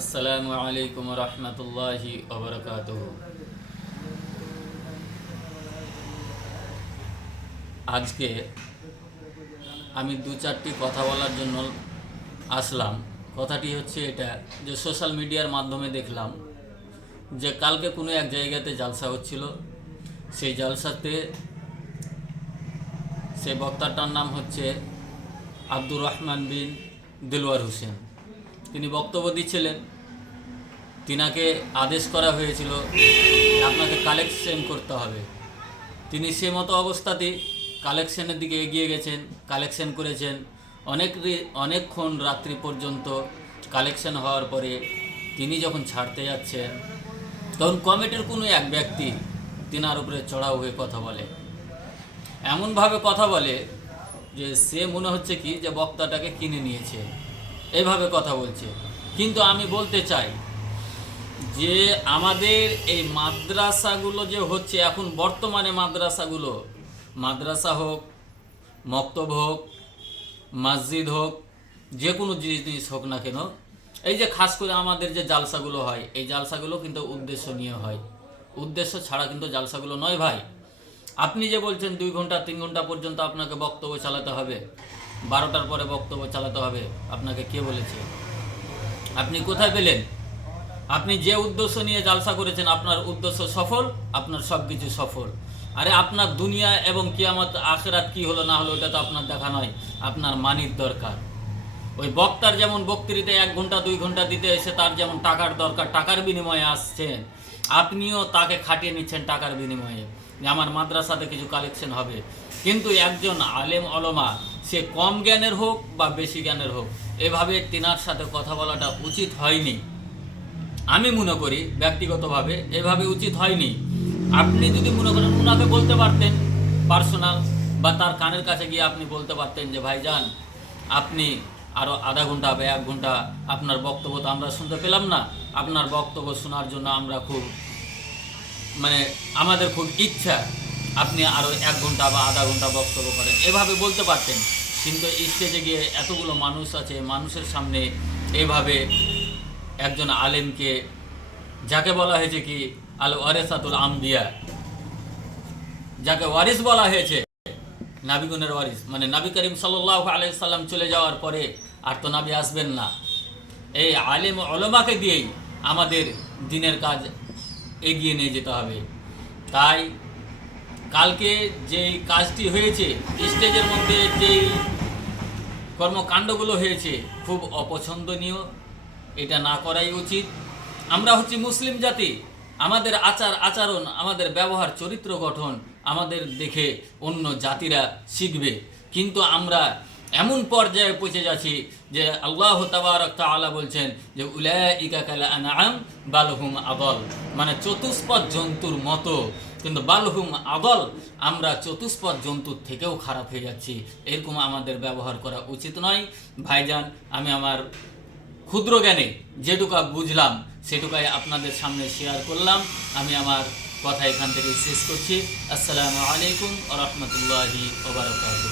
আসসালামু আলাইকুম রহমতুল্লাহি ওবরাকাতুহু। আজকে আমি দু চারটি কথা বলার জন্য আসলাম। কথাটি হচ্ছে এটা যে সোশ্যাল মিডিয়ার মাধ্যমে দেখলাম যে কালকে কোনো এক জায়গাতে জালসা হচ্ছিল। সেই জালসাতে সেই বক্তাটার নাম হচ্ছে আব্দুর রহমান বিন দিলওয়ার হোসেন। তিনি বক্তব্য দিচ্ছিলেন। তিনাকে আদেশ করা হয়েছিল আপনাকে কালেকশন করতে হবে। তিনি সে মতো অবস্থাতেই কালেকশনের দিকে এগিয়ে গেছেন, কালেকশন করেছেন। অনেকক্ষণ রাত্রি পর্যন্ত কালেকশন হওয়ার পরে তিনি যখন ছাড়তে যাচ্ছেন তখন কমিটির কোনো এক ব্যক্তি তিনার উপরে চড়াও হয়ে কথা বলে, এমনভাবে কথা বলে যে সে মনে হচ্ছে কি যে বক্তাটাকে কিনে নিয়েছে, এইভাবে কথা বলছে। কিন্তু আমি বলতে চাই যে আমাদের এই মাদ্রাসাগুলো যে হচ্ছে এখন বর্তমানে মাদ্রাসা হোক, মক্তব হোক, মসজিদ হোক, যে কোনো জিনিস হোক না কেন, এই যে খাস করে আমাদের যে জালসাগুলো হয়, এই জালসাগুলো কিন্তু উদ্দেশ্য নিয়ে হয়। উদ্দেশ্য ছাড়া কিন্তু জালসাগুলো নয় ভাই। আপনি যে বলছেন 2 ঘন্টা 3 ঘন্টা পর্যন্ত আপনাকে বক্তব্য চালাতে হবে, 12টার পরে বক্তব্য চালাতে হবে, আপনাকে কে বলেছে? আপনি কোথায় পেলেন? আপনি যে উদ্দেশ্য নিয়ে জালসা করেছেন আপনার উদ্দেশ্য সফল, আপনার সব কিছু সফল। আরে আপনার দুনিয়া এবং কিয়ামত আখিরাত কি হলো না হলো ওটা তো আপনার দেখা নয়, আপনার মানির দরকার। ওই বক্তার যেমন বক্তৃতায় 1 ঘন্টা 2 ঘন্টা দিতে এসে তার যেমন টাকার দরকার, টাকার বিনিময়ে আসছেন, আপনিও তাকে খাটিয়ে নিচ্ছেন টাকার বিনিময়ে যে আমার মাদ্রাসাতে কিছু কালেকশন হবে। কিন্তু একজন আলেম ওলামা, সে কম জ্ঞানের হোক বা বেশি জ্ঞানের হোক, এভাবে তিনার সাথে কথা বলাটা উচিত হয়নি। আমি মনে করি ব্যক্তিগতভাবে এভাবে উচিত হয়নি। আপনি যদি মনে করেন ওনাকে বলতে পারতেন পার্সোনাল, বা তার কানের কাছে গিয়ে আপনি বলতে পারতেন যে ভাইজান আপনি আরও আধা ঘন্টা বা 1 ঘন্টা আপনার বক্তব্য তো আমরা শুনতে পেলাম না, আপনার বক্তব্য শোনার জন্য আমরা খুব আমাদের খুব ইচ্ছা, আপনি আরও 1 ঘন্টা বা আধা ঘন্টা বক্তব্য করেন, এভাবে বলতে পারতেন। কিন্তু স্টেজে গিয়ে এতগুলো মানুষ আছে, মানুষের সামনে এভাবে একজন আলেমকে, যাকে বলা হয়েছে কি আল ওয়ারিসাতুল আম্বিয়া, যাকে ওয়ারিস বলা হয়েছে, নাবিগুনের ওয়ারিস, নবী করিম সাল্লাল্লাহু আলাইহি সাল্লাম চলে যাওয়ার পরে আর তো নবী আসবেন না। এই আলেম ওলামাকে দিয়েই আমাদের দিনের কাজ এগিয়ে নিয়ে যেতে হবে। তাই কালকে যেই কাজটি হয়েছে, স্টেজের মধ্যে যেই কর্মকাণ্ডগুলো হয়েছে, খুব অপছন্দনীয়। এটা না করাই উচিত। আমরা হচ্ছি মুসলিম জাতি, আমাদের আচার আচরণ, আমাদের ব্যবহার, চরিত্র গঠন আমাদের দেখে অন্য জাতিরা শিখবে। কিন্তু আমরা এমন পর্যায়ে পৌঁছে যাচ্ছি যে আল্লাহ তাবারক তাআলা বলছেন যে উলাইকা কাল আনআম বালহুম আদল, চতুষ্পদ জন্তুর মতো, কিন্তু বালহুম আদল, আমরা চতুষ্পদ জন্তুর থেকেও খারাপ হয়ে যাচ্ছি। এরকম আমাদের ব্যবহার করা উচিত নয়। ভাইজান, আমি আমার ক্ষুদ্র জ্ঞানে যেটুকু বুঝলাম সেটুকাই আপনাদের সামনে শেয়ার করলাম। আমি আমার কথা এখান থেকে শেষ করছি। আসসালামু আলাইকুম ওয়া রাহমাতুল্লাহি ওয়া বারাকাতুহু।